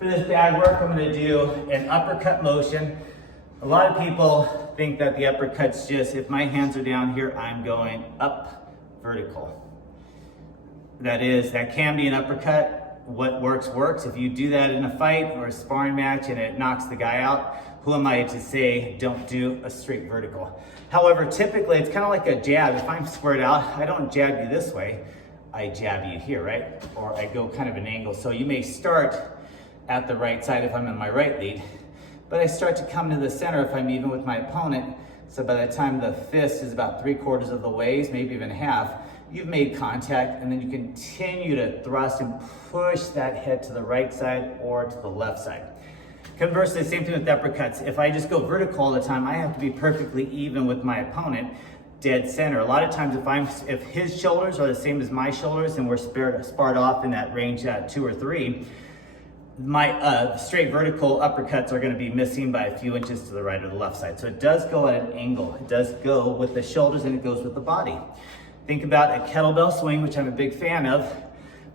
For this bag work, I'm gonna do an uppercut motion. A lot of people think that the uppercut's just, if my hands are down here, I'm going up vertical. That can be an uppercut. What works, works. If you do that in a fight or a sparring match and it knocks the guy out, who am I to say don't do a straight vertical? However, typically it's kind of like a jab. If I'm squared out, I don't jab you this way, I jab you here, right? Or I go kind of an angle. So you may start at the right side if I'm in my right lead, but I start to come to the center if I'm even with my opponent. So by the time the fist is about 3/4 of the way, maybe even half, you've made contact, and then you continue to thrust and push that head to the right side or to the left side. Conversely, same thing with uppercuts. If I just go vertical all the time, I have to be perfectly even with my opponent, dead center. A lot of times if his shoulders are the same as my shoulders and we're sparred off in that range at 2 or 3, my straight vertical uppercuts are going to be missing by a few inches to the right or the left side. So it does go at an angle. It does go with the shoulders and it goes with the body. Think about a kettlebell swing, which I'm a big fan of,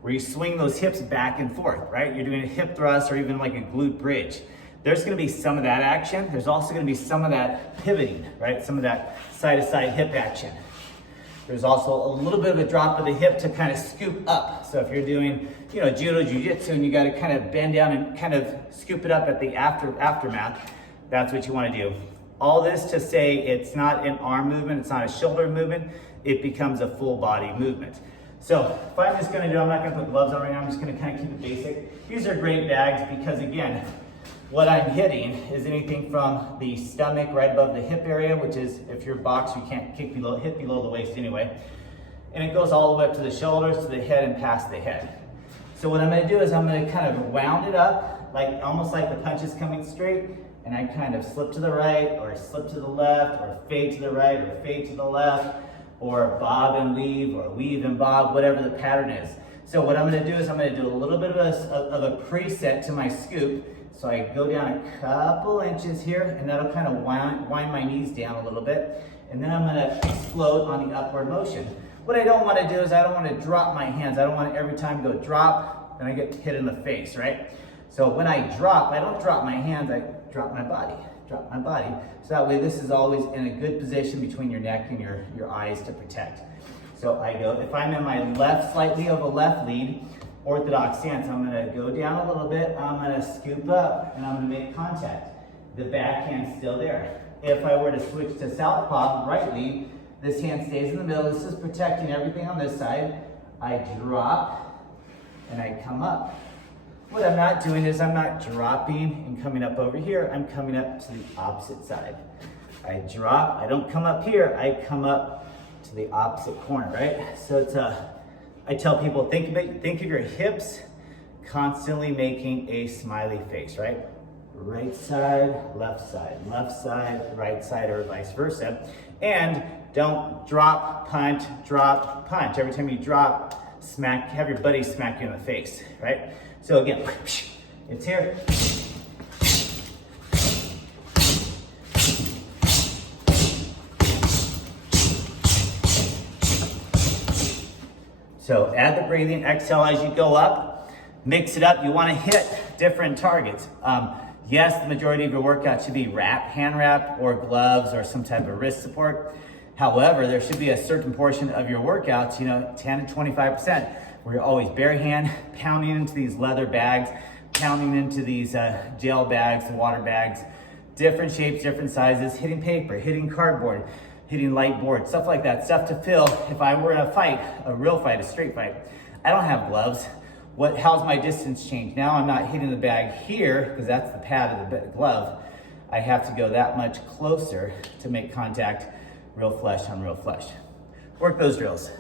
where you swing those hips back and forth, right? You're doing a hip thrust or even like a glute bridge. There's going to be some of that action. There's also going to be some of that pivoting, right? Some of that side-to-side hip action. There's also a little bit of a drop of the hip to kind of scoop up. So if you're doing, judo, jiu-jitsu, and you got to kind of bend down and kind of scoop it up at the aftermath, that's what you want to do. All this to say it's not an arm movement, it's not a shoulder movement, it becomes a full body movement. So if I'm just going to I'm not going to put gloves on right now, I'm just going to kind of keep it basic. These are great bags because again, what I'm hitting is anything from the stomach right above the hip area, which is, if you're boxed, you can't hit below the waist anyway. And it goes all the way up to the shoulders, to the head, and past the head. So what I'm going to do is I'm going to kind of wound it up, like almost like the punch is coming straight, and I kind of slip to the right, or slip to the left, or fade to the right, or fade to the left, or bob and weave, or weave and bob, whatever the pattern is. So what I'm going to do is I'm going to do a little bit of a preset to my scoop. So I go down a couple inches here, and that'll kind of wind my knees down a little bit. And then I'm going to explode on the upward motion. What I don't want to do is I don't want to drop my hands. I don't want to every time go drop, and I get hit in the face, right? So when I drop, I don't drop my hands, I drop my body. Drop my body. So that way this is always in a good position between your neck and your eyes to protect. So I go, if I'm in my left, slightly of a left lead, orthodox stance, I'm going to go down a little bit, I'm going to scoop up, and I'm going to make contact. The backhand's still there. If I were to switch to southpaw, right lead, this hand stays in the middle. This is protecting everything on this side. I drop, and I come up. What I'm not doing is I'm not dropping and coming up over here. I'm coming up to the opposite side. I drop, I don't come up here, I come up to the opposite corner, right? So it's I tell people, think of your hips constantly making a smiley face, right? Right side, right side, or vice versa. And don't drop, punch. Every time you drop, have your buddy smack you in the face, right? So again, it's here. So add the breathing, exhale as you go up, mix it up. You want to hit different targets. Yes, the majority of your workout should be hand wrap or gloves or some type of wrist support. However, there should be a certain portion of your workouts, 10 to 25%, where you're always bare hand, pounding into these leather bags, pounding into these gel bags, water bags, different shapes, different sizes, hitting paper, hitting cardboard, hitting light board, stuff like that, stuff to fill. If I were in a fight, a real fight, a straight fight, I don't have gloves. How's my distance change? Now I'm not hitting the bag here, because that's the pad of the glove. I have to go that much closer to make contact, real flesh on real flesh. Work those drills.